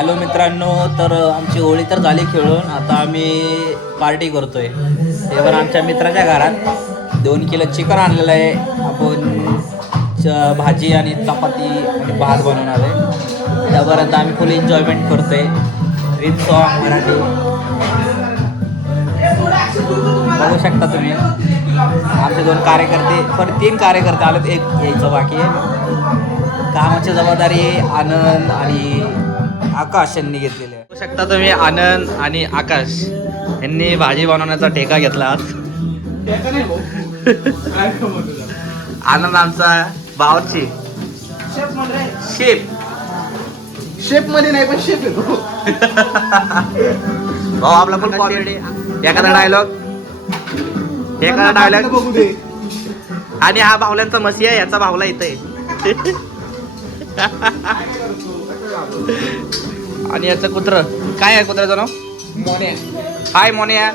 Hello मित्रांनो, तर आमची होळी तर झाली खेळून. आता आम्ही पार्टी करतोय. ते पण आमच्या मित्राच्या घरात 2 किलो चिकन आणलेलं आहे. आपण भाजी आणि चपाती आणि भात बनवणार आहे. त्यापर्यंत आम्ही फुल एन्जॉयमेंट करतोय विथ सॉन्ग मराठी. बघू शकता तुम्ही आमचे 2 कार्यकर्ते, पण 3 कार्यकर्ते आलेत, एक यायचं बाकी आहे. कामाची जबाबदारी आनंद आणि आकाश यांनी घेतलेले आहे. बघू शकता तुम्ही आनंद आणि आकाश यांनी भाजी बनवण्याचा ठेका घेतला आज. आनंद आमचा बावची शेफ शेप मध्ये नाही पण शेप येतो. भाऊ आपला पण कॉमेडी एखादा डायलॉग बघू दे. आणि हा भावल्यांचा मसिया याचा भावला इथे. आणि याचं कुत्र काय आहे? कुत्र्याचं नाव मोन्या. हाय मोन्या.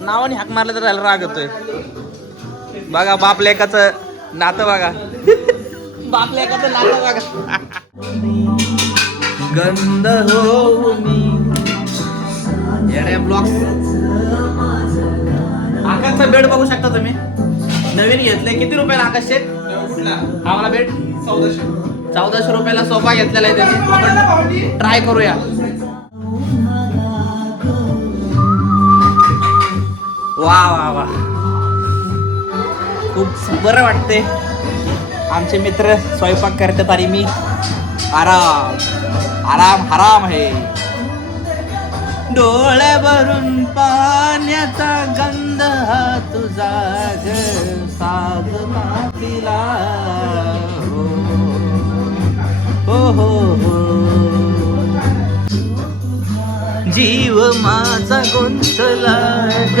नावाने हाक मारलं तर त्याला राग येतोय. बघा बाप लेकाचं नातं बघा. बाप लेकाचं नातं बघा. गंध होऊनी ब्लॉक्स. आकाशचा बेड बघू शकता तुम्ही, नवीन घेतलंय. किती रुपयाला आकाश शेट हा मला बेड? 1400 रुपयाला सोफा घेतलेला आहे त्याची. आपण ट्राय करूया. वा वा वा, खूप बरं वाटते. आमचे मित्र स्वयंपाक करतात आणि मी आराम आराम हराम आहे. डोळे भरून पाण्याचा गंध हा तुझा ग साधना तिला. हो हो हो, जीव माझा गुंतला ग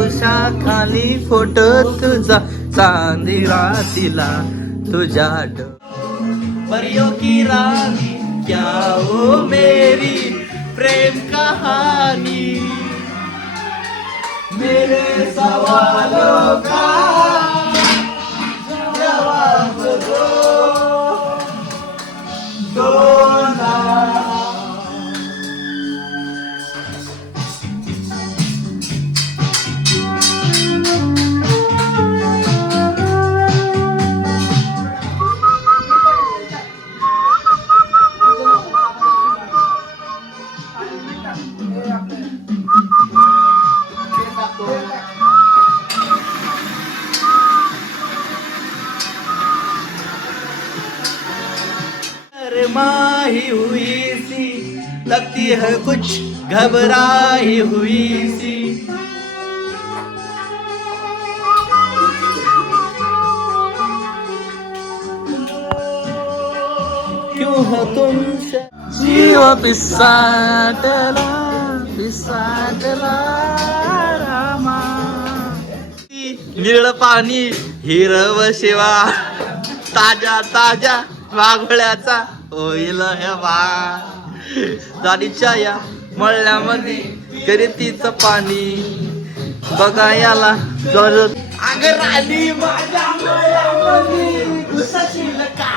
उषा खाली फोट तुझा चांदी रातीला तुझ्या परियों की रानी क्या हो मेरी प्रेम कहानी. मेरे सवालों का जवाब दो ना. माही हुई सी लगती है कुछ घबराई हुई सी. क्यों है तुमसे जीव पिसाटला पिसाटला रामा. निळ पाणी हिरव शिवा ताजा ताजा वाघोळ्याचा होईल हे बा. दाढीच्या या मळल्यामध्ये करीतीचं पाणी बघा याला जर अग राणी माझ्या मळल्यामध्ये घुसशील का.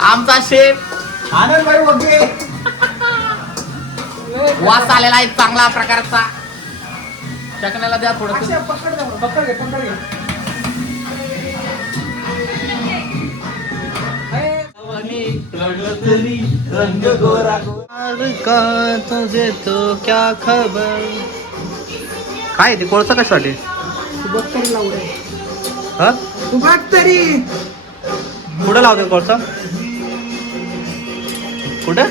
आमचा शेफ आनंद भाई वगैरे वास आलेला एक चांगला प्रकारचा. चकण्याला द्या थोडं. पकड घे. रंग गोरा का तुझे तो क्या खबर. काय ते कोळसा कशासाठी? बघतरी लावडे हा तू बघ तरी कुठं लावते कोळसा? कुठं?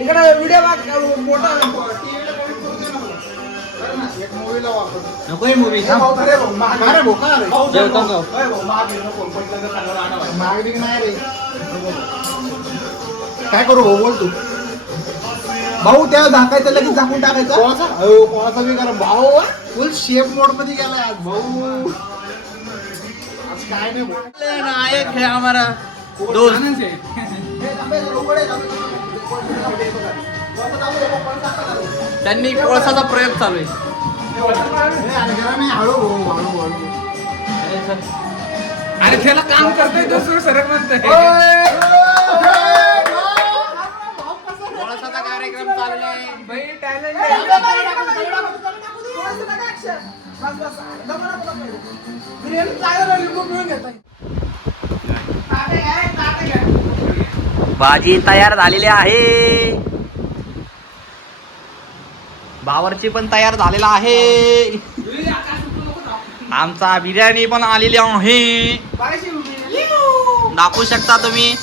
इकडे व्हिडिओ मोठा एक मूवीला वापर नको आहे मूवी. काय करू भाऊ बोल तू. भाऊ त्या झाकायचं लगेच झाकून टाकायचं. कोणाचा बी करा भाऊ फुल शेप मोड मध्ये गेलाय आज भाऊ. काय नाही भाऊ. नायक है हमारा दोस्त. हे थांबे, रोकड आहे, थांबे. कोळसा चालू आहे, कोळसा आता चालू आहे. त्यांनी कोळसाचा प्रयोग चालू आहे. हे अरे जरा मी हळू भाऊ, हळू. अरे त्याला काम करतोय दुसरं सरक म्हणतोय कोळसाचा कार्यक्रम चालू आहे. भाई टॅलेंट भाजी तयार झालेली आहे. बावरची पण तयार झालेला आहे. आमचा बिर्याणी पण आलेली आहे. दाखवू शकता तुम्ही.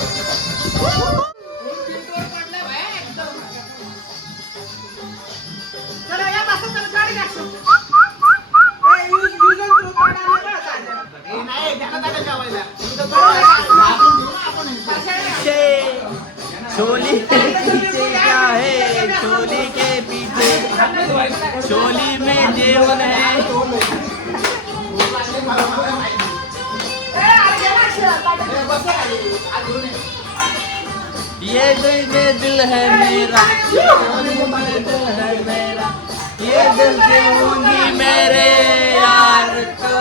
छोली के पीछे क्या है, छोली के पीछे छोली में जेवन है. ये दिल है मेरा, ये दिल है मेरा, ये दिल दूंगी मेरे यार को,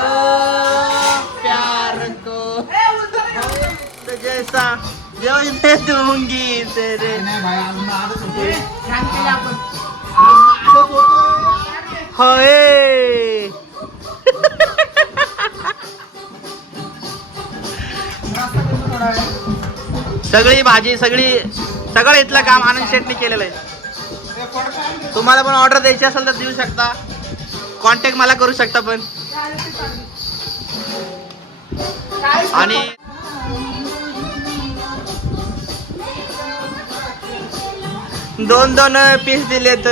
प्यार को तो जैसा जो मैं दूंगी तेरे. होय. सगळी भाजी सगळं इथलं काम आनंद शेटने केलेलं आहे. तुम्हाला पण ऑर्डर द्यायची असेल तर देऊ शकता. कॉन्टॅक्ट मला करू शकता पण. आणि दोन पीस दिलेत.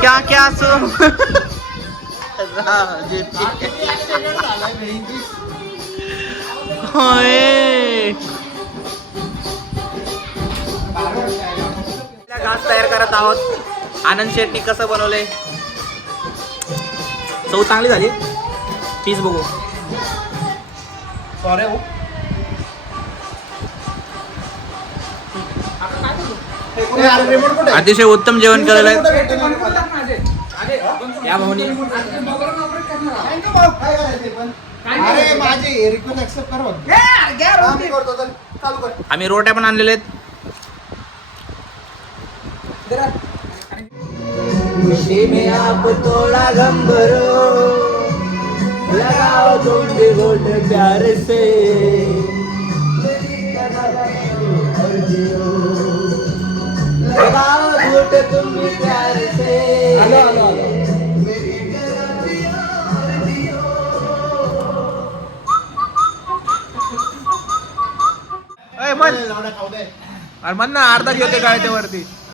क्या क्या सो होय. घास तयार करत आहोत. आनंद शेटनी कसं बनवलंय. चव चांगली झाली. पीस बघू. सॉरी हो. हे अरे रिमोट कुठे आहे? अतिशय उत्तम जेवण केलेलं आहे. कुठे भेटलं नाही मला? या भाऊनी. Thank you भाऊ. काय करायचंय पण? अरे माझी रिक्वेस्ट ऍक्सेप्ट कर बघ. हा, मी करतो तर चालू कर. आम्ही रोट्या पण आणलेल्या आहेत. खुशी में आप थोड़ा गम भरो, लगाओ छोटे छोटे प्यार से, लगाओ छोटे तुम भी प्यार से. अरे म्हण ना अर्धा घेते काय त्यावरती